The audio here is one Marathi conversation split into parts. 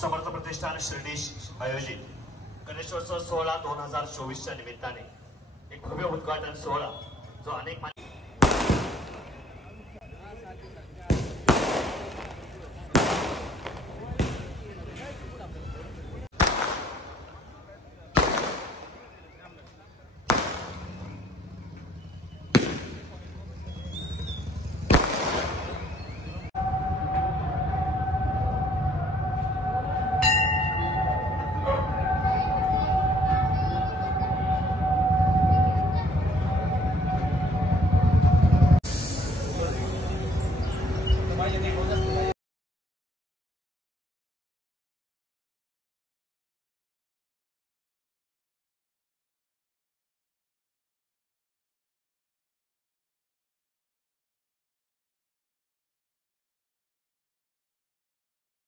समर्थ प्रतिष्ठान शिर्डी आयोजित गणेशोत्सव सोहळा 2024 च्या निमित्ताने एक भव्य उद्घाटन सोहळा जो अनेक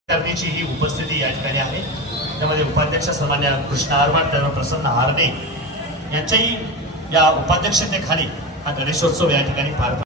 करण्याची ही उपस्थिती या ठिकाणी आहे। त्यामध्ये उपाध्यक्ष सन्मान्य कृष्ण आरवाड त्यांना प्रसन्न हारणे यांच्याही या उपाध्यक्षतेखाली हा गणेशोत्सव या ठिकाणी पार पडला।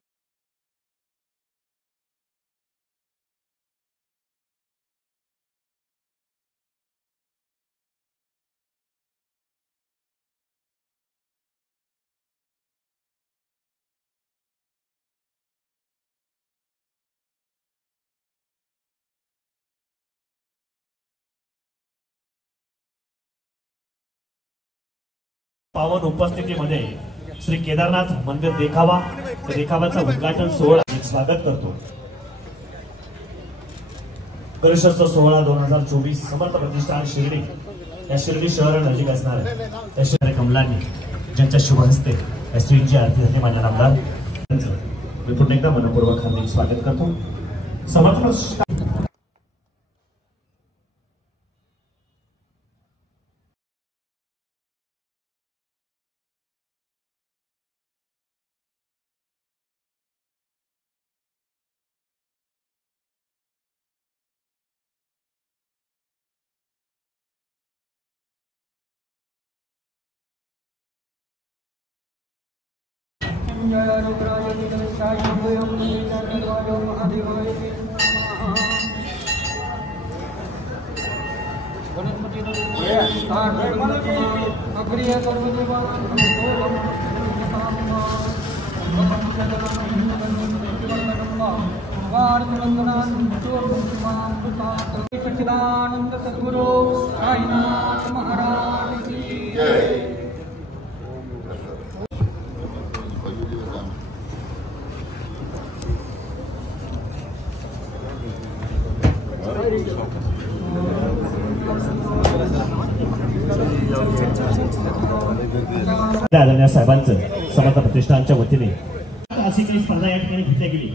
पावन उपस्थितीमध्ये श्री केदारनाथ मंदिर देखावाचा उद्घाटन सोहळा स्वागत करतो। गणेशोत्सव सोहळा 2024 समर्थ प्रतिष्ठान शिर्डी या शिर्डी शहर नजीक असणार त्या शहर कमलांनी ज्यांच्या शुभ हस्ते या श्रींची आरती झाली। मान्य आमदार मी पुन्हा एकदा मनपूर्वक हार्दिक स्वागत करतो। समर्थ जय रुद्राय निकलसाय भूयं निकलवाय महादेवाय नमः। गणपति गणपति अग्रिय कर्मदेवान सोलम नमः। सच्चिदानंद सद्गुरु साईनाथ महाराज की जय। आदरणीय साहेबांचं समर्थ प्रतिष्ठानच्या वतीने अशी काही स्पर्धा या ठिकाणी घेतली गेली।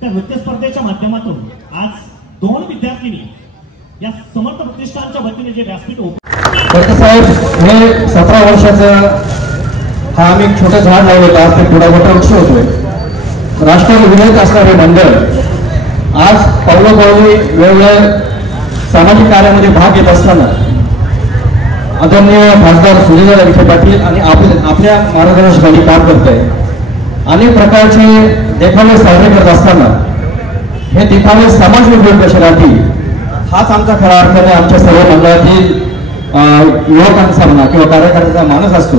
त्या नृत्य स्पर्धेच्या माध्यमातून आज 2 विद्यार्थिनी या समर्थ प्रतिष्ठानच्या वतीने जे व्यासपीठ साहेब हे 17 वर्षाचा हा आम्ही छोटं झाड लावलं आज ते थोडा मोठा वृक्ष होतोय। राष्ट्राला विनंत असणारे मंडळ आज पावलोपावली वेगवेगळ्या सामाजिक कार्यामध्ये भाग घेत असताना आदरणीय खासदार सुजयदादा विखे पाटील आणि आपल्या मार्गदर्शनाखाली काम करत आहे। अनेक प्रकारचे देखावे साजरे करत असताना हे देखावे समाज उपयोग कसे राहतील हाच आमचा खऱ्या अर्थाने आमच्या सर्व मंडळातील युवकांचा म्हणा किंवा कार्यकर्त्याचा मानस असतो।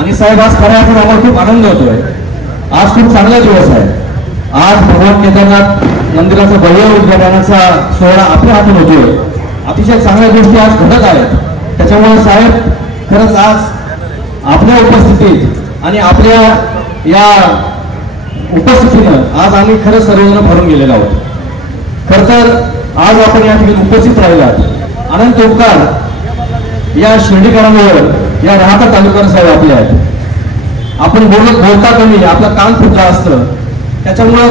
आणि साहेब आज खऱ्या अर्थाने आम्हाला खूप आनंद होतोय। आज खूप चांगला दिवस आहे। आज भगवान केदारनाथ मंदिराचा भव्य उद्घाटनाचा सोहळा आपल्या हातून होतोय। अतिशय चांगल्या गोष्टी आज घडत आहेत। त्याच्यामुळे साहेब खरंच आज आपल्या उपस्थितीत आणि आपल्या या उपस्थितीनं आज आम्ही खरंच सर्वजण भरून गेलेलो आहोत। खरं तर आज आपण या ठिकाणी उपस्थित राहिलात अनंत उपकार या शिर्डीकरांवर या राहता तालुक्यावर साहेब आपले आहेत। आपण बोलता कमी आपलं काम खूप जास्त असतं त्याच्यामुळे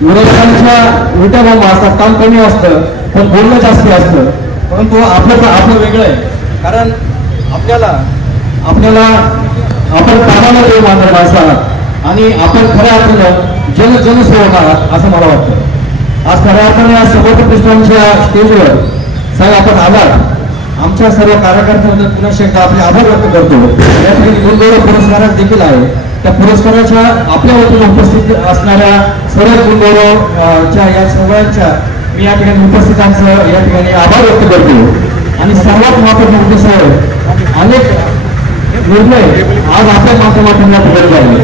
विरोधकांच्या उलट्या बोंबा असतात काम कमी असतं पण बोलणं जास्त असतं। परंतु आपलं वेगळं आहे कारण आपल्याला आपण कामाला देऊ मानणारे माणसं आहात आणि आपण खऱ्या अर्थानं जनसेवक आहात असं मला वाटतं। आज खऱ्या अर्थाने या समर्थ प्रतिष्ठानच्या स्टेजवर साहेब आपण आलात। आमच्या सर्व कार्यकर्त्यांबद्दल पुन्हा एकदा आपले आभार व्यक्त करतो। या ठिकाणी गुणगौरव पुरस्कार देखील आहे। त्या पुरस्काराच्या आपल्या वतीने उपस्थित असणाऱ्या सर्व गुणगौरवच्या या सोहळ्याच्या मी या ठिकाणी उपस्थितांचं या ठिकाणी आभार व्यक्त करतो आणि सर्वात महत्त्वाचा उद्देश अनेक निर्णय आज आपल्या माध्यमातून या ठिकाणी झाले.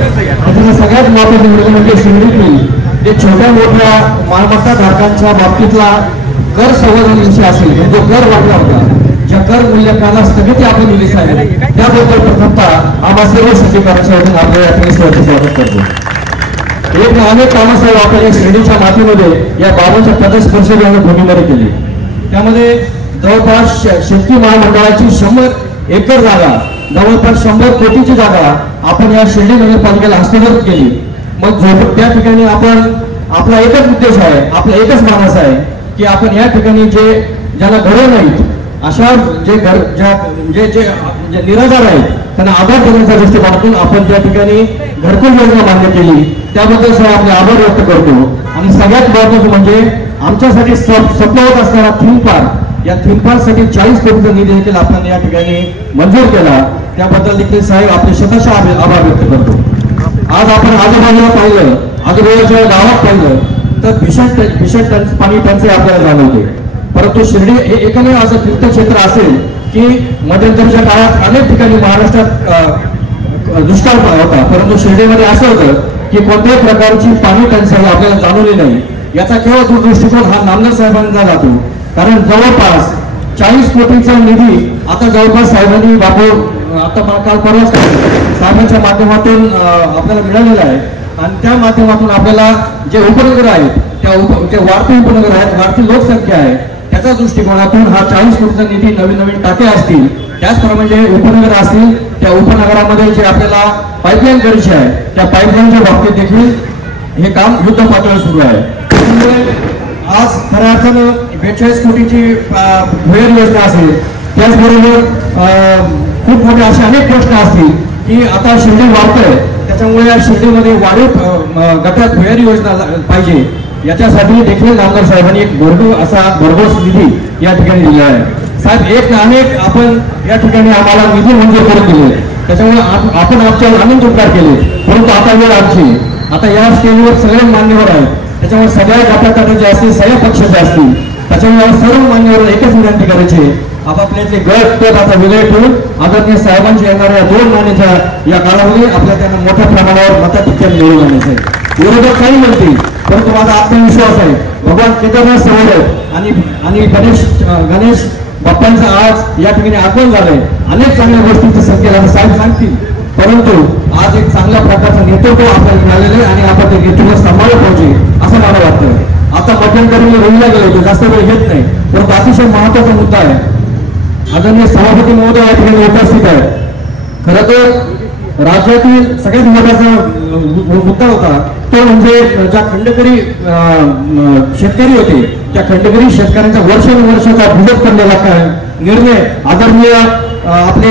त्याचा सगळ्यात महत्त्वाचा निर्णय म्हणजे शिर्डीतील जे छोट्या मोठ्या मालमत्ता धारकांच्या बाबतीतला कर संवर्धन विषय असेल, जो कर वाढला होता, ज्या कर मूल्यांकनाला स्थगिती आपण दिली आहे, त्याबद्दल प्रथमतः आम्हा सर्व शिर्डीकरांच्या वतीने आपल्या या ठिकाणी स्वागत करतो. एक अनेक कामासाठी आपण या शिर्डीच्या मातीमध्ये या बाबांच्या पदस्पर्श भूमीमध्ये केली. त्यामध्ये जवळपास शेतकरी महामंडळाची 100 एकर जागा, जवळपास 100 कोटीची जागा आपण या शिर्डी नगरपालिकेला हस्तांतरित केली. मग त्या ठिकाणी आपण आपला एकच उद्देश आहे, आपला एकच मानस आहे की आपण या ठिकाणी ज्याला घरं नाहीत अशा जे निराधार आहेत त्यांना आधार देण्याच्या दृष्टिकोनातून आपण त्या ठिकाणी घरकुल योजना मान्य केली. त्याबद्दल सर आपले आभार व्यक्त करतो. आणि सगळ्यात महत्त्वाचं म्हणजे आमच्यासाठी स्वप्न होत असणारा थीम पार्क, या थीम पार्कसाठी 40 कोटीचा निधी देखील आपण या ठिकाणी मंजूर केला. त्याबद्दल देखील साहेब आपले शतशः आभार व्यक्त करतो. आज आपण आजूबाजूला पाहिलं, आजूबाजूच्या गावात पाहिलं तर भीषण पाणी टंचाई आपल्याला जाणवते. परंतु शिर्डी हे एकमेव असं तीर्थक्षेत्र असेल की मध्यंतरीच्या काळात अनेक ठिकाणी महाराष्ट्रात दुष्काळ होता, परंतु शिर्डीमध्ये असं होतं की कोणत्याही प्रकारची पाणी टंचाई आपल्याला जाणवली नाही. याचा केवळ दूरदृष्टिकोन हा नामदार साहेबांचा जातो. कारण जवळपास 40 कोटीचा निधी आता जवळपास साहेबांनी आता काल परवाच साहेबांच्या माध्यमातून आपल्याला मिळालेला आहे. आणि त्या माध्यमातून आपल्याला जे उपनगर आहेत त्या वाढती उपनगर आहेत, वाढती लोकसंख्या आहे, त्याच्या दृष्टिकोनातून हा 40 कोटीचा निधी नवीन टाके असतील, त्याचप्रमाणे जे उपनगर असतील त्या उपनगरामध्ये जे आपल्याला पाईपलाईन करायची आहे त्या पाईपलाईनच्या बाबतीत देखील हे काम युद्ध पातळीवर सुरू आहे. त्यामुळे आज खऱ्या अर्थानं 42 कोटीची भुयार योजना असेल, त्याचबरोबर खूप मोठे असे अनेक प्रश्न असतील की आता शिर्डी वाढतोय, त्याच्यामुळे या शिर्डीमध्ये वाढीव गटात भुयारी योजना पाहिजे. याच्यासाठी देखील नामदार साहेबांनी एक भरघोस निधी या ठिकाणी दिला आहे. साहेब एक अनेक आपण या ठिकाणी आम्हाला निधी मंजूर करून दिले, त्याच्यामुळे आपण आमच्यावर अनेक उपकार केले. परंतु आता वेळ आमची, आता या स्टेजवर सगळे मान्यवर आहेत, त्याच्यामुळे सगळ्या गटाचे असतील, सगळ्या पक्षाचे असतील, त्याच्यामुळे सर्व मान्यवर एकच विनंती करायची, आपापल्यातले गट पद आता विलय ठेवून आदरणीय साहेबांच्या येणाऱ्या 2 महिन्याच्या या कालावधी आपल्या त्यांना मोठ्या प्रमाणावर मताधिक्य मिळवून आणायचं आहे. विरोधक काही म्हणतील, परंतु माझा आत्मविश्वास आहे भगवान केदारनाथ समोर आणि गणेश बाप्पांचं आज या ठिकाणी आगमन झालंय. अनेक चांगल्या गोष्टींचं संकेत साहेब सांगतील, परंतु आज एक चांगल्या प्रकारचं नेतृत्व आपल्याला मिळालेलं आहे आणि आपण ते नेतृत्व सांभाळलं पाहिजे असं मला वाटतं. आता मध्यंतरी मी रोहिला गेलो होतो, जास्त वेळ घेत नाही, परंतु अतिशय महत्वाचा मुद्दा आहे. आदरणीय सभापती महोदय या ठिकाणी उपस्थित आहे. खरं तर राज्यातील सगळ्यात महत्वाचा मुद्दा होता तो म्हणजे ज्या खंडकरी शेतकरी होते त्या खंडकरी शेतकऱ्यांचा वर्षानुवर्षाचा भिजत करण्याला निर्णय आदरणीय आपले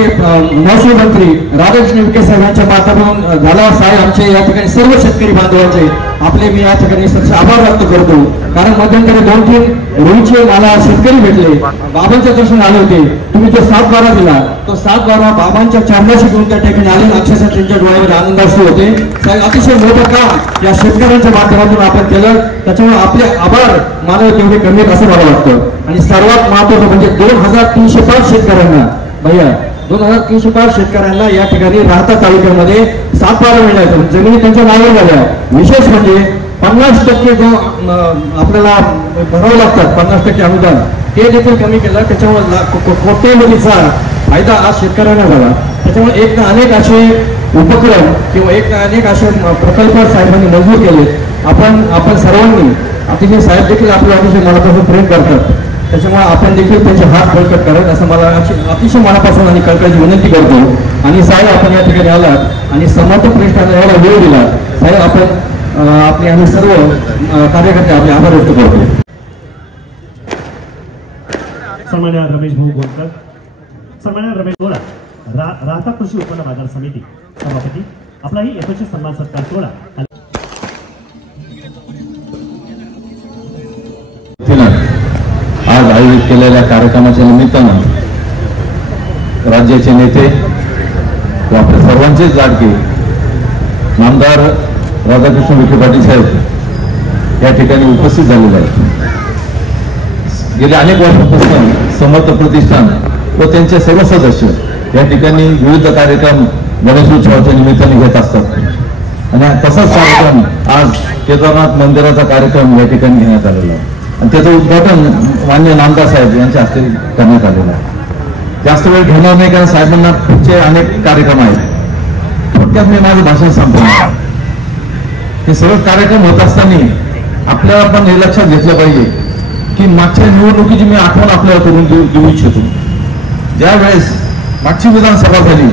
महसूल मंत्री राधाकृष्ण विखे साहेबांच्या माध्यमातून झाला. साहेब आमचे या ठिकाणी सर्व शेतकरी बांधवांचे आपले मी या ठिकाणी आभार व्यक्त करतो. कारण मध्यंतरी 2-3 रोहीचे मला शेतकरी भेटले, बाबांच्या दर्शन आले होते. तुम्ही जो 7-12 दिला तो 7-12 बाबांच्या चरणाशी घेऊन त्या ठिकाणी आले, अक्षरशः त्यांच्या डोळ्यामध्ये आनंदाश्रू होते. साहेब अतिशय मोठं काम या शेतकऱ्यांच्या माध्यमातून आपण केलं, त्याच्यामुळे आपले आभार मानव तेवढे कमी असं मला वाटतं. आणि सर्वात महत्वाचं म्हणजे 2305 शेतकऱ्यांना भैया 2305 शेतकऱ्यांना या ठिकाणी राहता तालुक्यामध्ये 7-12 मिळायचं जमिनी त्यांच्या नावावर झाल्या. विशेष म्हणजे 50% जो आपल्याला भरावं लागतात 50% अनुदान ते देखील कमी केलं. त्याच्यामुळे कोट्यवधीचा फायदा आज शेतकऱ्यांना झाला. त्याच्यामुळे एक ना अनेक असे उपक्रम किंवा एक ना अनेक असे प्रकल्प साहेबांनी मंजूर केले. आपण सर्वांनी अतिशय साहेब देखील आपल्या अतिशय मनापासून प्रेम करतात, त्याच्यामुळे आपण देखील त्यांचे हात बळकट करावेत असं मला अतिशय मनापासून आणि कळकळीची विनंती करतो. आणि साहेब आपण या ठिकाणी आलात आणि समर्थ प्रेष्ठांना एवढा वेळ दिला, साहेब आपण आपले आम्ही सर्व कार्यकर्ते आपले आभार व्यक्त करतो. सन्मान्य रमेश भाऊ गोलकर, सन्मान्य रमेश गोळा राहता कृषी उत्पन्न बाजार समिती सभापती, आपलाही यथोचित सन्मान सत्कार सोहळा आज आयोजित केलेल्या कार्यक्रमाच्या निमित्तानं राज्याचे नेते व आपल्या सर्वांचेच लाडके नामदार राधाकृष्ण विखे पाटील साहेब या ठिकाणी उपस्थित झालेले आहेत. गेल्या अनेक वर्षांपासून समर्थ प्रतिष्ठान व त्यांचे सर्व सदस्य या ठिकाणी विविध कार्यक्रम गणेशोत्सवाच्या निमित्ताने घेत असतात आणि तसाच कार्यक्रम आज केदारनाथ मंदिराचा कार्यक्रम या ठिकाणी घेण्यात आलेला आहे आणि त्याचं उद्घाटन मान्य नामदार साहेब यांच्या हस्ते करण्यात आलेलं आहे. जास्त वेळ घेणार नाही कारण साहेबांना पुढचे अनेक कार्यक्रम आहेत. थोडक्यात मी माझं भाषण संपवणार. हे सर्व कार्यक्रम होत असताना आपल्याला पण हे लक्षात घेतलं पाहिजे की मागच्या निवडणुकीची मी आठवण आपल्याला करून देऊ इच्छितो. ज्या वेळेस मागची विधानसभा झाली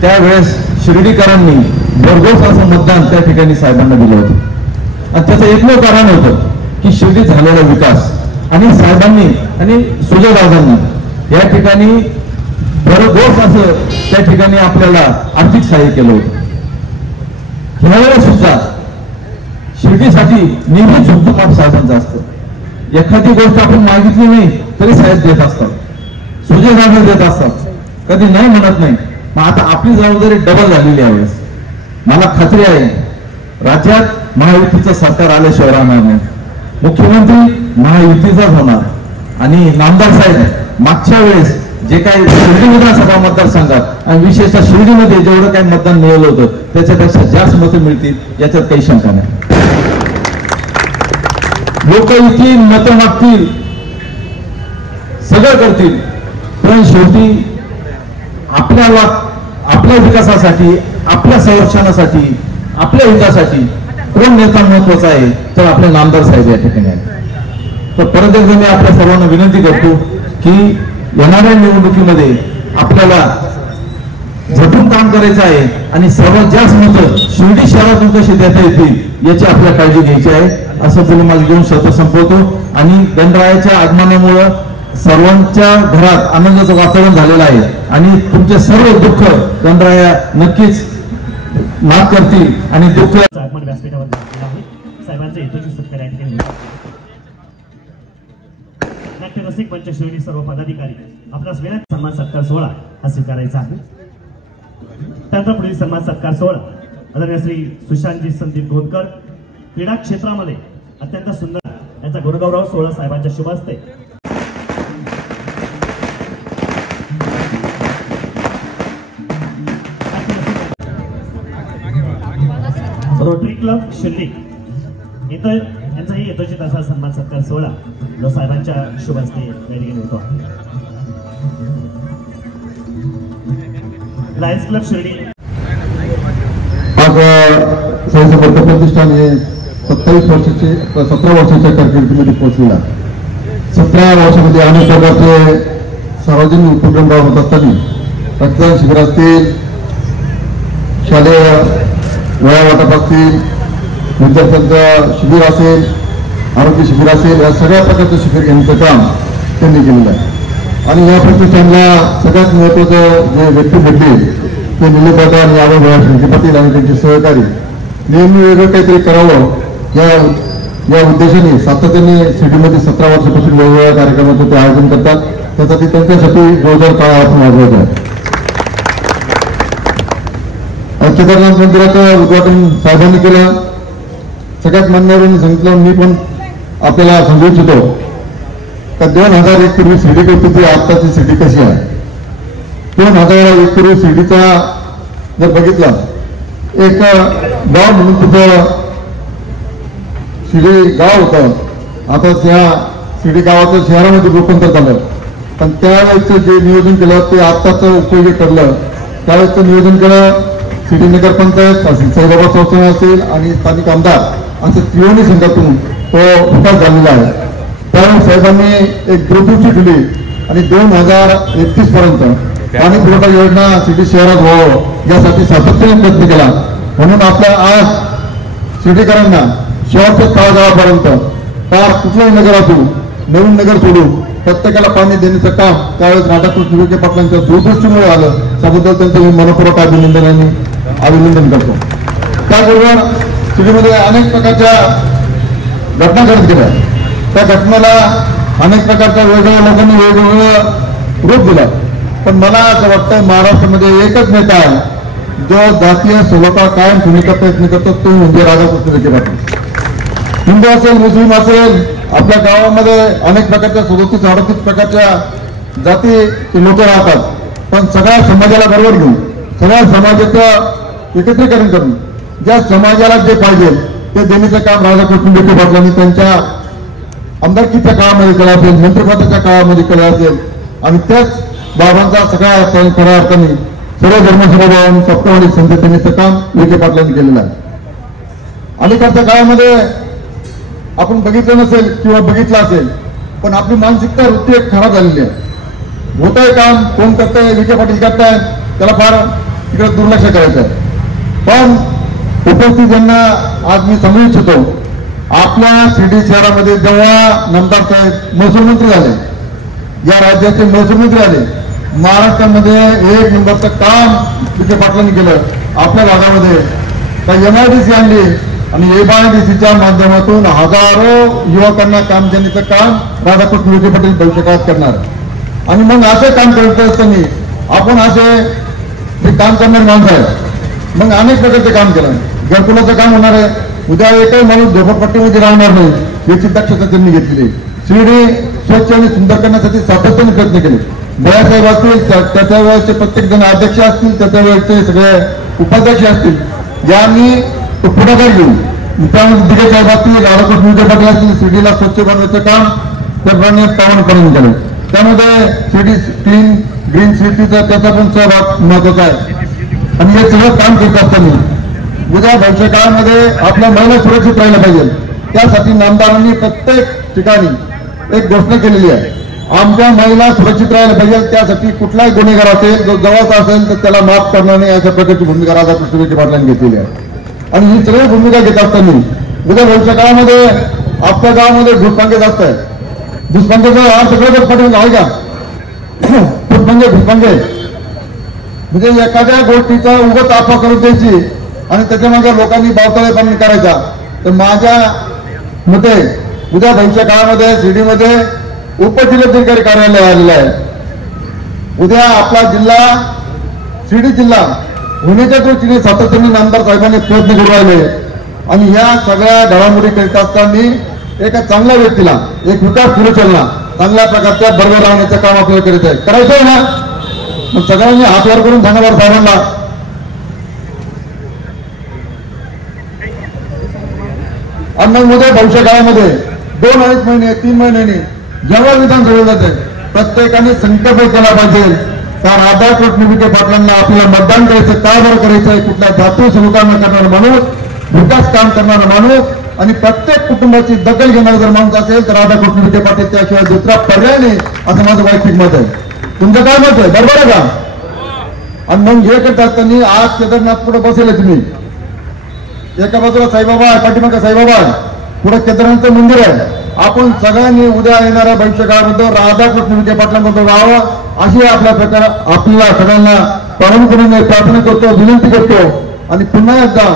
त्यावेळेस शिर्डीकरांनी भरघोस असं मतदान त्या ठिकाणी साहेबांना दिलं होतं आणि त्याचं एकमेव कारण होतं की शिर्डीत झालेला विकास आणि साहेबांनी आणि सुजयदादांनी या ठिकाणी भरघोस असं त्या ठिकाणी आपल्याला आर्थिक सहाय्य केलं होतं. ह्यावेळेस सुद्धा शिर्डीसाठी नेहमी झुकझुक आप साहेबांचं असतं. एखादी गोष्ट आपण मागितली नाही तरी साहेब देत असतात, सुजयदादा देत असतात, कधी नाही म्हणत नाही. मग आता आपली जबाबदारी डबल झालेली आहे. मला खात्री आहे राज्यात महायुतीचं सरकार आल्याशिवाय राहणार नाही. मुख्यमंत्री महायुतीचाच होणार आणि नामदार साहेब मागच्या वेळेस जे काही शिर्डी विधानसभा मतदारसंघात आणि विशेषतः शिर्डीमध्ये जेवढं काही मतदान मिळवलं होतं त्याच्यापेक्षा जास्त मतं मिळतील याच्यात काही शंका नाही. लोक येतील, मतं मागतील, सगळं करतील, पण शेवटी आपल्याला आपल्या विकासासाठी, आपल्या संरक्षणासाठी, आपल्या हितासाठी कोण नेता महत्वाचा आहे तर आपले नामदार साहेब या ठिकाणी आहेत. तर परत एकदा मी आपल्या सर्वांना विनंती करतो की येणाऱ्या निवडणुकीमध्ये आपल्याला झटून काम करायचं आहे आणि सर्वात जास्त मतं शिर्डी शहरातून कशी देता येतील याची आपल्याला काळजी घ्यायची आहे. असं बोलून माझे 2 शब्द संपवतो आणि गणरायाच्या आगमनामुळं सर्वांच्या घरात आनंदाचं वातावरण झालेलं आहे आणि तुमचे सर्व दुःख गणराया नक्कीच माफ करतील आणि दुःख आगमन व्यासपीठावर आहे. साहेबांचे हेतूची सत्कार या ठिकाणी नाट्य रसिक मंच शिर्डी सर्व पदाधिकारी आपणास विनंती सन्मान सत्कार सोहळा हा स्वीकारायचा आहे. त्यानंतर पुढील सन्मान सत्कार सोहळा आदरणीय श्री सुशांतजी संदीप गोंदकर क्रीडा क्षेत्रामध्ये अत्यंत सुंदर यांचा गुणगौरव सोहळा साहेबांच्या शुभ हस्ते. रोटरी क्लब शिर्डी इथं यांचाही येतोची तसा सन्मान सत्कार सोहळा जो साहेबांच्या शुभ हस्ते होतो. लायन्स क्लब शिर्डी आज साई समर्थ प्रतिष्ठान हे 17 वर्षाच्या कारकिर्दीमध्ये पोहोचलेला. 17 वर्षामध्ये अनेक प्रकारचे सार्वजनिक उपक्रम राबवत असताना रक्तदान शिबिर असतील, शालेय वया वाटप असतील, विद्यार्थ्यांचं शिबिर असेल, आरोग्य शिबिर असेल, या सगळ्या प्रकारचं शिबिर घेण्याचं काम त्यांनी केलेलं आहे. आणि या प्रतिष्ठानला सगळ्यात महत्वाचं जे व्यक्ती भेटले ते निलेदादा आणि यादव पाटील आणि त्यांचे सहकारी नेहमी वेगळं काहीतरी करावं या उद्देशाने सातत्याने सिटीमध्ये 17 वर्षापासून वेगवेगळ्या कार्यक्रमाचं ते आयोजन करतात. त्यासाठी त्यांच्यासाठी जोरदार काळ आपण वाजवत आहे. केदारनाथ मंदिराचं उद्घाटन साहेबांनी केलं. सगळ्यात मान्यवरांनी सांगितलं, मी पण आपल्याला सांगू इच्छितो का 2001 पूर्वी शिर्डी होती, आत्ताची सिटी कशी आहे. 2001 पूर्वी शिर्डीचा जर बघितला एक गाव म्हणून तिथं शिर्डी गाव होतं. आता त्या शिर्डी गावाचं शहरामध्ये रूपांतर झालं. पण त्यावेळेचं जे नियोजन केलं ते आत्ताचं उपयोगी ठरलं. त्यावेळेचं नियोजन केलं सिटी नगरपंचायत असेल, साईबाबा संस्था असेल आणि स्थानिक आमदार असं त्रिवेणी संघातून तो विकास झालेला आहे. त्यावेळेस साहेबांनी एक दूरदृष्टी दिली आणि 2031 पर्यंत पाणी पुरवठा योजना सिटी शहरात व्हावं यासाठी सातत्याने प्रयत्न केला. म्हणून आपल्या आज सिटीकरांना शहराच्या तळागाळापर्यंत फार कुठलाही नगर असू, नवीन नगर सोडून प्रत्येकाला पाणी देण्याचं काम त्यावेळेस राधाकृष्ण विखे पाटलांच्या दूरदृष्टीमुळे आलं. त्याबद्दल त्यांचं मी मनपूर्वक अभिनंदन करतो. त्याबरोबर सिटीमध्ये अनेक प्रकारच्या घटना घडत गेल्या. त्या घटनेला अनेक प्रकारच्या वेगवेगळ्या लोकांनी वेगवेगळं रूप दिलं. पण मला असं वाटतं महाराष्ट्रामध्ये एकच नेता आहे जो जातीय समता कायम ठेवण्याचा प्रयत्न करतो, तो म्हणजे राधाकृष्ण विखे पाटील. हिंदू असेल, मुस्लिम असेल, आपल्या गावामध्ये अनेक प्रकारच्या 37-38 प्रकारच्या जाती लोक राहतात, पण सगळ्या समाजाला बरोबर घेऊन सगळ्या समाजाचं एकत्रीकरण करून ज्या समाजाला जे पाहिजे ते देण्याचं काम राधाकृष्ण विखे पाटलांनी त्यांच्या आमदारकीच्या काळामध्ये केलं असेल, मंत्रिपदाच्या काळामध्ये केलं असेल आणि त्याच बाबांचा सगळ्या खऱ्या अर्थाने सर्व धर्मसमभावन सप्तवाडी संघटनेचं काम विखे पाटलांनी केलेलं आहे. अलीकडच्या काळामध्ये आपण बघितलं नसेल किंवा बघितलं असेल, पण आपली मानसिकता वृत्ती एक खराब झालेली आहे. होत आहे काम, कोण करताय, विखे पाटील करताय, त्याला फार तिकडे दुर्लक्ष करायचं आहे. पण उपस्थित ज्यांना आज मी सांगू इच्छितो, आपल्या शिर्डी शहरामध्ये जेव्हा नामदार साहेब महसूल मंत्री झाले, या राज्याचे महसूल मंत्री झाले, महाराष्ट्रामध्ये एक नंबरचं काम विखे पाटलांनी केलं. आपल्या भागामध्ये काही MIDC आणली आणि MIDCच्या माध्यमातून हजारो युवकांना काम देण्याचं काम राधाकृष्ण विखे पाटील भविष्यकाळात करणार. आणि मग असे काम करत असताना आपण असे जे काम करणारे माणसं आहेत, मग अनेक प्रकारचे काम केलं. घरकुलाचं काम होणार आहे, उद्या एकही माणूस झोपडपट्टीमध्ये राहणार नाही याची दक्षता त्यांनी घेतलेली. शिर्डी स्वच्छ आणि सुंदर करण्यासाठी सातत्याने प्रयत्न केले. भैयासाहेब असतील, त्याच्या वेळेचे प्रत्येक जण अध्यक्ष असतील, त्याच्या वेळेचे सगळे उपाध्यक्ष असतील, यांनी तो पुढाकार घेऊन त्यामध्ये दिगे साहेब असतील, राधाकृष्ण विखे पाटील असतील, शिर्डीला स्वच्छ बनवायचं काम त्याप्रमाणे प्रामाणिकपणे केलं. त्यामध्ये शिर्डी क्लीन ग्रीन सिटीचा त्याचा पण सहभाग महत्वाचा आहे. आणि हे सगळं काम करत असताना उद्या भविष्य काळामध्ये आपल्या महिला सुरक्षित राहिल्या पाहिजे, त्यासाठी नामदारांनी प्रत्येक ठिकाणी एक घोषणा केलेली आहे. आमच्या महिला सुरक्षित राहायला पाहिजे, त्यासाठी कुठलाही गुन्हेगार असेल, जो जवळचा असेल तर त्याला माफ करणार नाही, अशा प्रकारची भूमिका राधाकृष्ण विखे पाटलांनी घेतलेली आहे. आणि ही सगळी भूमिका घेत असताना उद्या भविष्य काळामध्ये आपल्या गावामध्ये घुसपांगे जास्त आहे. घुसपांगेचा अर्थ सगळं पाटील आहे का? घुसपांगे म्हणजे एखाद्या गोष्टीचा उगाच अफवा करून द्यायची आणि त्याच्यामागे लोकांनी बावताळेपणा करायचा. तर माझ्या मते उद्या भविष्य काळामध्ये शिर्डीमध्ये उपजिल्हाधिकारी कार्यालय आलेलं आहे. उद्या आपला जिल्हा शिर्डी जिल्हा होण्याच्या दृष्टीने सातत्याने नामदार साहेबांनी प्रयत्न करू राहिले. आणि या सगळ्या घडामोडी करीत असताना एका चांगल्या व्यक्तीला एक विकास पुढे चालला चांगल्या प्रकारच्या बरोबर लावण्याचं काम आपल्याला करीत आहे. करायचं आहे ना? मग सगळ्यांनी हात वर करून सांगा बरं साहेबांना. आणि मग उद्या भविष्य काळामध्ये 2-2.5 महिने 3 महिन्यांनी जेव्हा विधानसभेला जाते प्रत्येकाने संकल्प केला पाहिजे का राधाकृष्ण विखे पाटलांना आपल्याला मतदान करायचं, का बरं करायचंय, कुठल्या जाती सुरुकाम करणारा माणूस, विकास काम करणारा माणूस आणि प्रत्येक कुटुंबाची दखल घेणारा जर माणूस असेल तर राधाकृष्ण विखे पाटील त्याशिवाय दुसरा पर्याय नाही, असं माझं वैयक्तिक मत आहे. तुमचं काय मत आहे? बरोबर आहे का? आणि मग हे करत असताना आज केदारनाथ पुढे बसेल तुम्ही, एका बाजूला साईबाबा आहे, पाठीमागे साईबाबा आहे, पुढे केदारनाथचं मंदिर आहे. आपण सगळ्यांनी उद्या येणाऱ्या भविष्य काळामध्ये राधाकृष्ण विखे पाटलांबद्दल राहावं अशी आपल्याला सगळ्यांना पाहुणपणे प्रार्थना करतो, विनंती करतो. आणि पुन्हा एकदा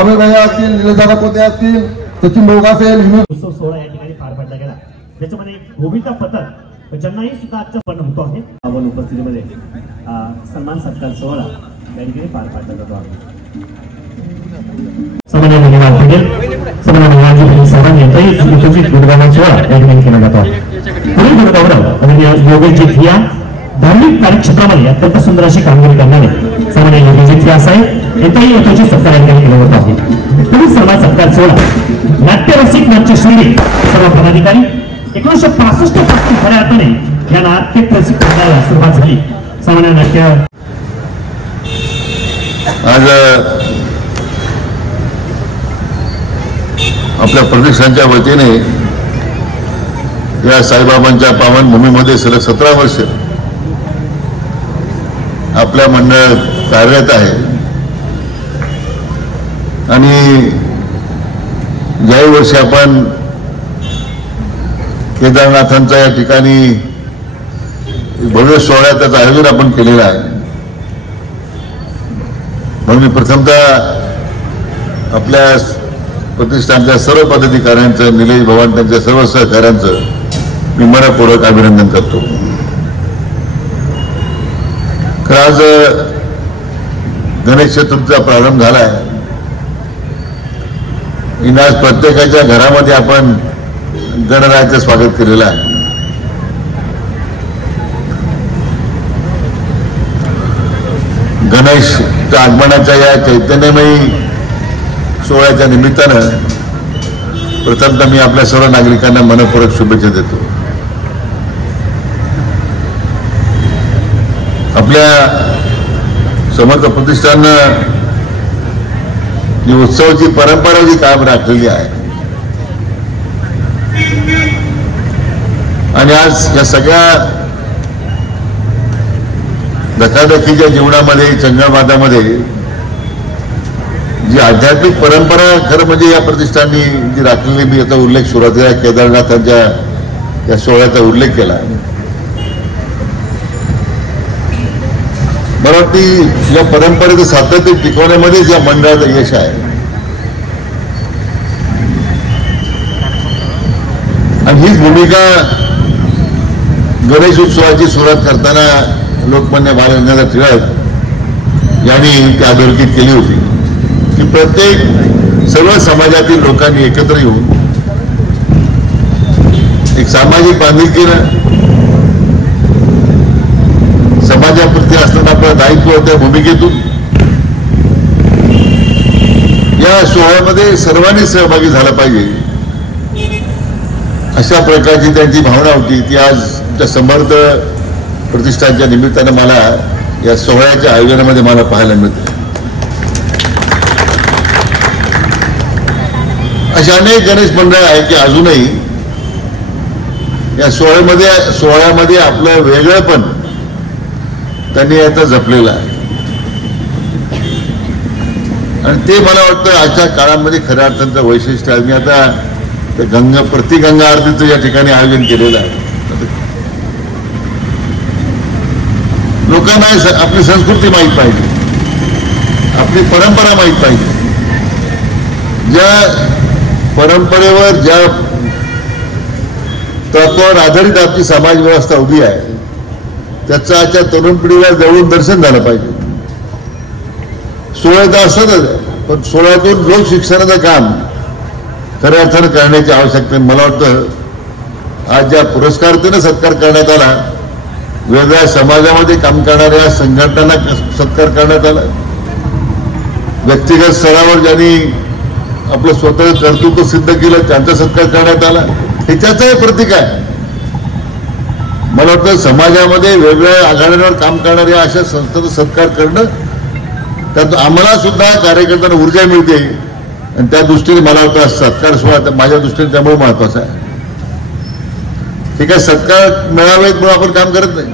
अभय भैया असतील, निलेशदादा पोते असतील, सचिन भाऊ असेल, उत्सव सोहळा या ठिकाणी पार पाडला गेला, ज्याच्यामध्ये भूमिका पथक ज्यांनाही सुद्धा आजचा पण होतो आहे. आपण उपस्थितीमध्ये सन्मान सत्कार सोहळा या ठिकाणी पार पाडला जातो आहे. सामान्य धन्यवाद पटेल, सामान्य धन्यवाद सर्वांनी यांचाही गुणगान सोहळा या ठिकाणी केला जातो आहे. पुढील गुणगौरव म्हणजे योगेशजी थिया धार्मिक कार्यक्षेत्रामध्ये अत्यंत सुंदर अशी कामगिरी करणारे सामान्य योगेशजी थिया साहेब यांचाही यथोचित सत्कार या ठिकाणी केला जातो आहे. पुढील सन्मान सत्कार सोहळा नाट्यरसिक नाट्यश्रेणी सर्व पदाधिकारी 1965 पासून खऱ्या अर्थाने या नाट्य रसिक मंडळाला सुरुवात झाली. सामान्य नाट्य आज आपल्या प्रतिष्ठानच्या वतीने या साईबाबांच्या पावनभूमीमध्ये सलग 17 वर्ष आपल्या मंडळ कार्यरत आहे. आणि ज्याही वर्षी आपण केदारनाथांचा या ठिकाणी भव्य सोहळा त्याचं आयोजन आपण केलेलं आहे. म्हणून मी प्रथमतः आपल्या प्रतिष्ठानच्या सर्व पदाधिकाऱ्यांचं, निलेश भवन त्यांच्या सर्व सहकाऱ्यांचं मी मनपूर्वक अभिनंदन करतो. आज गणेश चतुर्थीचा प्रारंभ झाला आहे. आज प्रत्येकाच्या घरामध्ये आपण गणरायाचं स्वागत केलेलं आहे. गणेशच्या आगमनाच्या या चैतन्यमयी सोहळ्याच्या निमित्तानं प्रथमतः मी आपल्या सर्व नागरिकांना मनपूर्वक शुभेच्छा देतो. आपल्या समर्थ प्रतिष्ठाननं जी उत्सवाची परंपरा जी कायम राखलेली आहे आणि आज या सगळ्या धकाधकीच्या जीवनामध्ये चंगळवादामध्ये जी आध्यात्मिक परंपरा खरं म्हणजे या प्रतिष्ठाननी जी राखलेली, मी याचा उल्लेख सुरुवातीला केदारनाथांच्या या सोहळ्याचा उल्लेख केला. मला वाटतं या परंपरेचं सातत्य टिकवण्यामध्येच या मंडळाचं यश आहे. आणि हीच भूमिका गणेश उत्सवाची सुरुवात करताना लोकमान्य बाळ गंगाधर टिळक यांनी ती अधोरेखित केली होती की प्रत्येक सर्व समाजातील लोकांनी एकत्र येऊन एक सामाजिक बांधिलकीनं समाजाप्रती असणारं आपलं दायित्व त्या भूमिकेतून या सोहळ्यामध्ये सर्वांनी सहभागी झाला पाहिजे, अशा प्रकारची त्यांची भावना होती. ती आज त्या समर्थ प्रतिष्ठानच्या निमित्तानं मला या सोहळ्याच्या आयोजनामध्ये मला पाहायला मिळते. अशा अनेक गणेश मंडळ आहे की अजूनही या सोहळ्यामध्ये आपलं वेगळेपण त्यांनी आता जपलेलं आहे. आणि ते मला वाटतं आजच्या काळामध्ये खऱ्या अर्थाचं वैशिष्ट्य आहे. मी आता प्रति गंगा आरतीचं या ठिकाणी आयोजन केलेलं आहे. लोकांना आपली संस्कृती माहीत पाहिजे, आपली परंपरा माहीत पाहिजे. ज्या परंपरेवर, ज्या तत्वावर आधारित आपली समाज व्यवस्था उभी आहे त्याचं आजच्या तरुण पिढीला जवळून दर्शन झालं पाहिजे. सोहळा तर असतातच, पण सोहळ्यातून लोक शिक्षणाचं काम खऱ्या अर्थानं करण्याची आवश्यकता. मला वाटतं आज ज्या पुरस्कारातून सत्कार करण्यात आला, वेगळ्या समाजामध्ये काम करणाऱ्या संघटनांना सत्कार करण्यात आला, व्यक्तिगत स्तरावर ज्यांनी आपलं स्वतः कर्तृत्व सिद्ध केलं त्यांचा सत्कार करण्यात आला, हे त्याचंही प्रतीक आहे. मला वाटतं समाजामध्ये वेगवेगळ्या आघाड्यांवर काम करणाऱ्या अशा संस्थांचा सत्कार करणं, त्यात आम्हाला सुद्धा कार्यकर्त्यांना ऊर्जा मिळते आणि त्या दृष्टीने मला वाटतं सत्कार सोहळा माझ्या दृष्टीने त्यामुळे महत्वाचा आहे. हे काय सत्कार मिळावेत म्हणून आपण काम करत नाही,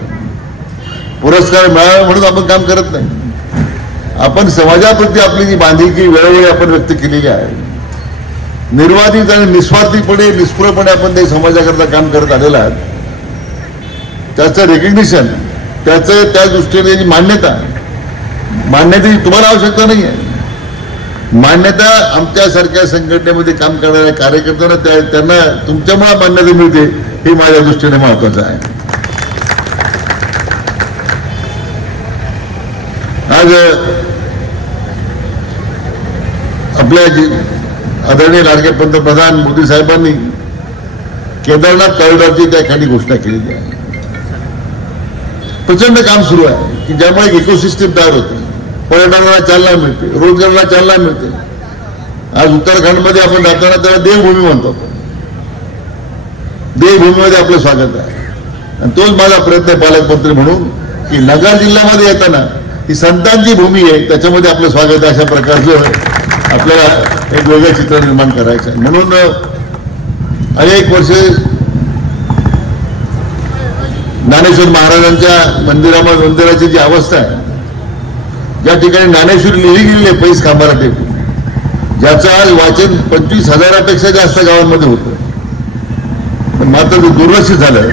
पुरस्कार मिळावे म्हणून आपण काम करत नाही. आपण समाजाप्रती आपली जी बांधिलकी वेळोवेळी आपण व्यक्त केलेली आहे, निर्वाधित आणि निस्वार्थीपणे निस्पृहपणे आपण ते समाजाकरता काम करत आलेलं आहात, त्याचं रेकग्निशन, त्याचं त्या दृष्टीने मान्यतेची तुम्हाला आवश्यकता नाही आहे. मान्यता आमच्यासारख्या संघटनेमध्ये काम करणाऱ्या कार्यकर्त्यांना त्यांना तुमच्यामुळे मान्यता मिळते, हे माझ्या दृष्टीने महत्वाचं आहे. आज आपल्या आदरणीय लाडके पंतप्रधान मोदी साहेबांनी केदारनाथ कॉरिडॉरची त्या खाली घोषणा केलेली आहे. प्रचंड काम सुरू आहे की ज्यामुळे एक इकोसिस्टीम तयार होते, पर्यटनाला चालना मिळते, रोजगाराला चालना मिळते. आज उत्तराखंडमध्ये आपण जाताना त्याला देवभूमी म्हणतो. देवभूमीमध्ये आपलं स्वागत आहे आणि तोच माझा प्रयत्न आहे पालकमंत्री म्हणून की नगर जिल्ह्यामध्ये येताना ही संतांची भूमी आहे, त्याच्यामध्ये आपलं स्वागत आहे. अशा प्रकारचं आपल्याला एक वेगळं चित्र निर्माण करायचं आहे. म्हणून अनेक वर्षे ज्ञानेश्वर महाराजांच्या मंदिराची जी अवस्था आहे, ज्या ठिकाणी ज्ञानेश्वरी लिहिली गेलेली आहे पैस खांबाला टेकून, ज्याचं आज वाचन 25,000पेक्षा जास्त गावांमध्ये होतं, पण मात्र ते दुर्लक्षित झालं.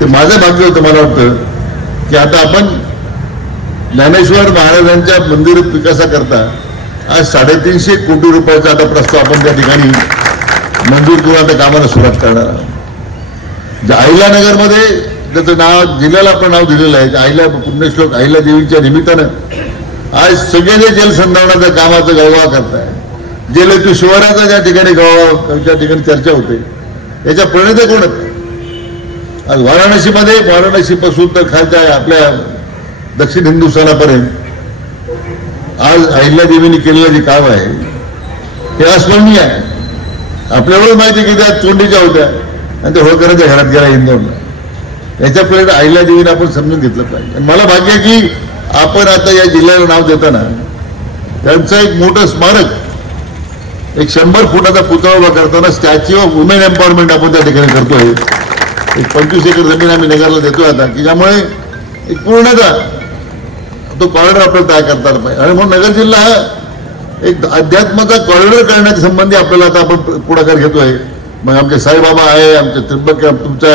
ते माझं भाग्य होतं. मला वाटतं की आता आपण ज्ञानेश्वर महाराजांच्या मंदिर विकासाकरता आज 350 कोटी रुपयाचा आता प्रस्ताव आपण त्या ठिकाणी मंजूर करून आता कामाला सुरुवात करणार आहोत. अहिल्यानगरमध्ये त्याचं नाव जिल्ह्याला आपण नाव दिलेलं आहे, अहिल्या पुण्यश्लोक अहिल्या देवीच्या निमित्तानं आज सगळे जे जलसंधारणाच्या कामाचं गळवा करताय, जलयुक्त शिवाराचा ज्या ठिकाणी गळवा त्या ठिकाणी चर्चा होते, याच्या प्रणेते कोण आहेत? आज वाराणसीपासून तर खालच्या आपल्या दक्षिण हिंदुस्थानापर्यंत आज अहिल्यादेवींनी केलेलं जे काम आहे हे अस्मरणीय आहे. आपल्याला माहिती की त्या चोंडीच्या होत्या आणि त्या होळकरांच्या घरात गेला इंदोरला. याच्यापर्यंत अहिल्यादेवीने आपण समजून घेतलं पाहिजे. आणि मला भाग्य आहे की आपण आता या जिल्ह्याला नाव देताना त्यांचं एक मोठं स्मारक, एक 100 फुटाचा पुतळा उभा करताना स्टॅच्यू ऑफ वुमेन एम्पॉवरमेंट आपण त्या ठिकाणी करतोय. एक 25 एकर जमीन आम्ही नगरला देतोय आता, की ज्यामुळे एक पूर्णतः तो कॉरिडॉर आपल्याला तयार करता आला पाहिजे. आणि म्हणून नगर जिल्हा हा एक अध्यात्माचा कॉरिडॉर करण्याच्या संबंधी आपल्याला आता आपण पुढाकार घेतोय. मग आमचे साईबाबा आहे, आमचे त्र्यंबक, तुमच्या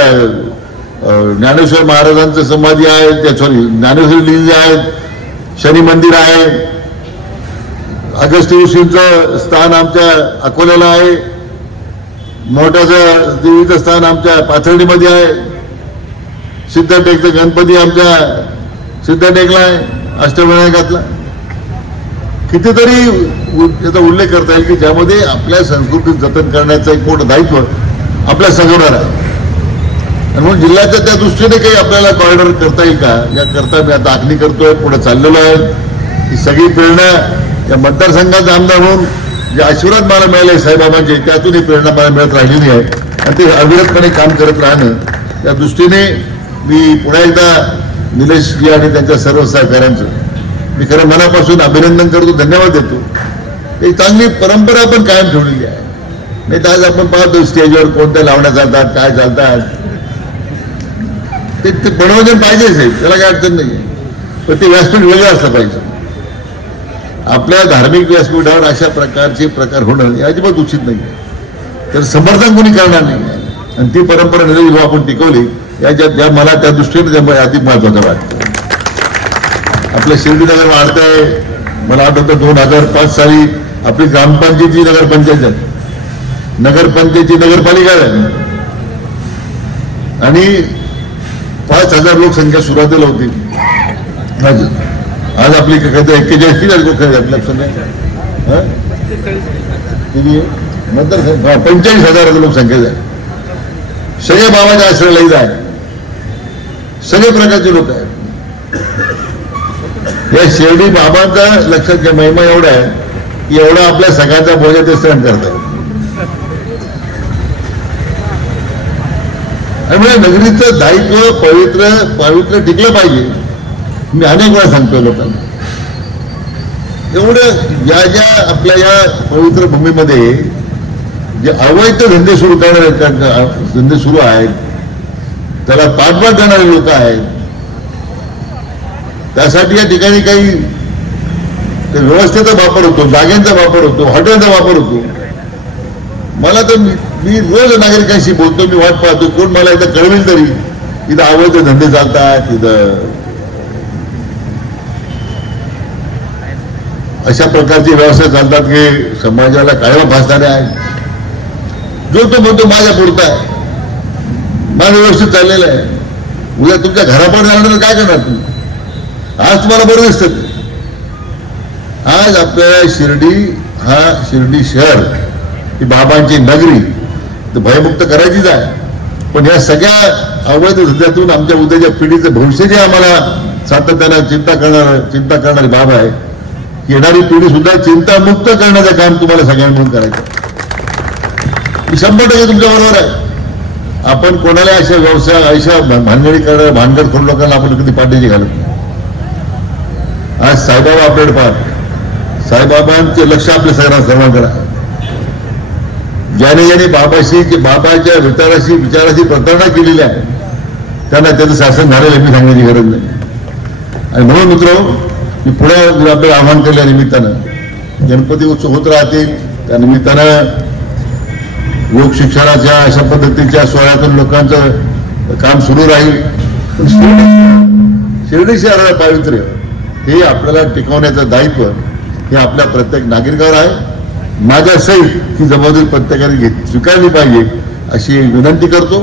ज्ञानेश्वर महाराजांचं समाधी आहे, ज्ञानेश्वर लिहिली आहेत, शनी मंदिर आहे, अगस्त्य ऋषींचं स्थान आमच्या अकोल्याला आहे, मोठ्याचं देवीचं स्थान आमच्या पाथर्डीमध्ये आहे, सिद्धटेकचं गणपती आमच्या सिद्धटेकला आहे, अष्टविनायकातला. कितीतरी याचा उल्लेख करता येईल की ज्यामध्ये आपल्या संस्कृती जतन करण्याचं एक मोठं दायित्व आपल्या सगळ्यांना आहे. आणि म्हणून जिल्ह्याच्या त्या दृष्टीने काही आपल्याला कॉरिडॉर करता येईल का, याकरता मी आता आखणी करतोय, पुढे चाललेलो आहे. ही सगळी प्रेरणा या मतदारसंघाचे आमदार म्हणून जे आशीर्वाद मला मिळाले साईबाबांचे, त्यातून ही प्रेरणा मला मिळत राहिलेली आहे. आणि ते अविरतपणे काम करत राहणं, त्या दृष्टीने मी पुन्हा एकदा निलेशजी आणि त्यांच्या सर्व सहकाऱ्यांचं मी खरं मनापासून अभिनंदन करतो, धन्यवाद देतो. एक चांगली परंपरा आपण कायम ठेवलेली आहे. नाही तर आज आपण पाहतो स्टेजवर कोणत्या लावण्या चालतात, काय चालतात, ते मनोरंजन पाहिजेच आहे, त्याला काही अडचण नाही. पण ते व्यासपीठ वेगळं असलं पाहिजे. आपल्या धार्मिक व्यासपीठावर अशा प्रकारचे प्रकार होणं हे अजिबात उचित नाही आहे. तर समर्थन कोणी करणार नाही. आणि ती परंपरा निधी आपण टिकवली, याच्यात मला त्या दृष्टीने अधिक महत्वाचं वाटतं. आपलं शिर्डीनगर वाढत आहे. मला आठवतं 2005 साली आपली ग्रामपंचायतची नगरपंचायत आहे, नगरपंचायतची नगरपालिका आहे आणि 5,000 लोकसंख्या सुरुवातीला होती. आज आपली 41 लक्षण आहे, 45,000 लोकसंख्या आहे. सगळे बाबाच्या आश्रयाला आहे, सगळे प्रकारचे लोक आहेत. या शिर्डी बाबांचा लक्षात घ्या महिमा एवढा आहे की एवढा आपल्या सगळ्याचा बोजा ते सहन करतात. त्यामुळे नगरीचं दायित्व पवित्र टिकलं पाहिजे. मी अनेक वेळा सांगतोय लोकांना, एवढं ज्या आपल्या या पवित्र भूमीमध्ये जे अवैध धंदे सुरू करणारे धंदे सुरू आहेत, त्याला पाठबळ करणारे लोक आहेत, त्यासाठी या ठिकाणी काही व्यवस्थेचा वापर होतो, जागेंचा वापर होतो, हॉटेलचा वापर होतो. मला तर मी रोज नागरिकांशी बोलतो, मी वाट पाहतो कोण मला इथं कळवेल तरी इथं अवैध धंदे चालतात, इथं अशा प्रकारचे व्यवसाय चालतात की समाजाला कायम फासणारे आहेत. जो तो म्हणतो माझ्या पुरता आहे, माझं व्यवस्थित चाललेलं आहे. उद्या तुमच्या घरापर्यंत जाणार काय करणार तुम्ही? आज तुम्हाला बरं दिसतं. आज आपल्या शिर्डी शहर ही बाबांची नगरी तर भयमुक्त करायचीच आहे. पण या सगळ्या अवैध धंद्यातून आमच्या उद्याच्या पिढीचं भविष्य जे आम्हाला सातत्यानं चिंता करणारी बाब आहे, येणारी पिढी सुद्धा चिंतामुक्त करण्याचं काम तुम्हाला सगळ्यांना मिळून करायचं. 100% तुमच्या बरोबर आहे. आपण कोणाला अशा व्यवसाय अशा भानगडी करणाऱ्या भानगडखोर लोकांना आपण कधी पाठीशी घालत नाही. आज साईबाबा आपल्याकडे पाहत, साईबाबांचे लक्ष आपल्या सर्वांकडे आहे. ज्याने बाबाच्या विचाराशी प्रतारणा केलेली आहे त्यांना त्याचं शासन झालेलं मी सांगण्याची गरज नाही. आणि म्हणून मित्र मी पुढे आपल्याला आवाहन केल्या निमित्तानं गणपती उत्सव होत राहतील, त्या निमित्तानं योग शिक्षणाच्या अशा पद्धतीच्या सोहळ्यातून लोकांचं काम सुरू राहील. पण शिर्डी शहराला पावित्र्य हे आपल्याला टिकवण्याचं दायित्व हे आपल्या प्रत्येक नागरिकावर आहे. माझ्या सहित ही जबाबदारी प्रत्येकाने स्वीकारली पाहिजे अशी विनंती करतो.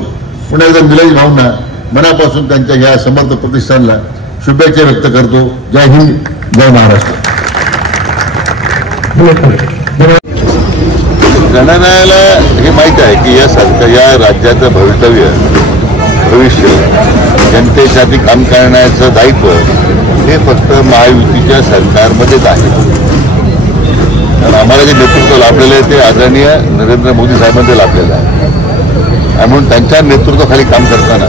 पुन्हा एकदा निलेश भाऊंना मनापासून त्यांच्या या समर्थ प्रतिष्ठानला शुभेच्छा व्यक्त करतो. जय हिंद, जय महाराष्ट्र. गणरायाला हे माहीत आहे की या राज्याचं भविष्य जनतेसाठी काम करण्याचं दायित्व हे फक्त महायुतीच्या सरकारमध्येच आहे. कारण आम्हाला जे नेतृत्व लाभलेलं आहे ते आदरणीय नरेंद्र मोदी साहेबांचे लाभलेलं आहे. आणि म्हणून त्यांच्या नेतृत्वाखाली काम करताना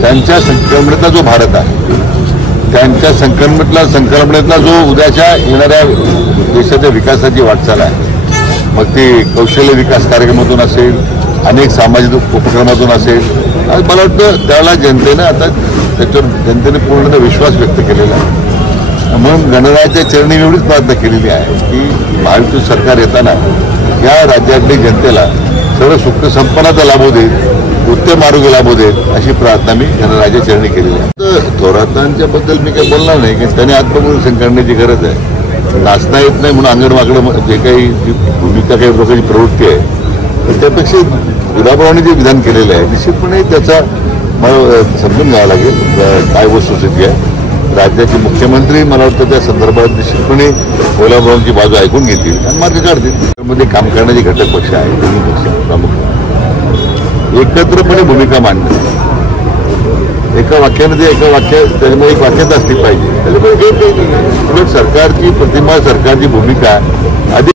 त्यांच्या संकल्पनेतला जो भारत आहे, त्यांच्या संकल्पनेतला जो उद्याच्या येणाऱ्या देशाच्या विकासाची वाटचाल आहे, मग ती कौशल्य विकास कार्यक्रमातून असेल, अनेक सामाजिक उपक्रमातून असेल, मला वाटतं त्याला जनतेनं आता त्याच्यावर जनतेने पूर्ण विश्वास व्यक्त केलेला आहे. म्हणून गणरायाच्या चरणी एवढीच प्रार्थना केलेली आहे की महायुती सरकार येताना या राज्यातली जनतेला सर्व सुख संपन्नाचा लाभू देईल, उत्तम आरोग्य लाभू देईल अशी प्रार्थना मी गणरायाच्या चरणी केलेली आहे. थोरातांच्या बद्दल मी काही बोलणार नाही की त्याने आत्मपरिवर्तन करण्याची गरज आहे. नाचता येत नाही म्हणून अंगणवाकडं जे काही भूमिका काही लोकांची प्रवृत्ती आहे तर त्यापेक्षा गुलाबरावांनी जे विधान केलेलं आहे निश्चितपणे त्याचा मला समजून घ्यावं लागेल काय वस्तुस्थिती आहे. राज्याचे मुख्यमंत्री मला वाटतं त्या संदर्भात निश्चितपणे गुलाबरावांची बाजू ऐकून घेतील आणि मार्ग काढतील. त्यामध्ये काम करण्याचे घटक पक्ष आहे, दोन्ही पक्ष प्रामुख्याने एकत्रपणे भूमिका मांडणं. एका वाक्याने ते एका त्याच्यामुळे एक वाक्यात असली पाहिजे. त्याच्यामुळे काही नाही. उलट सरकारची प्रतिमा, सरकारची भूमिका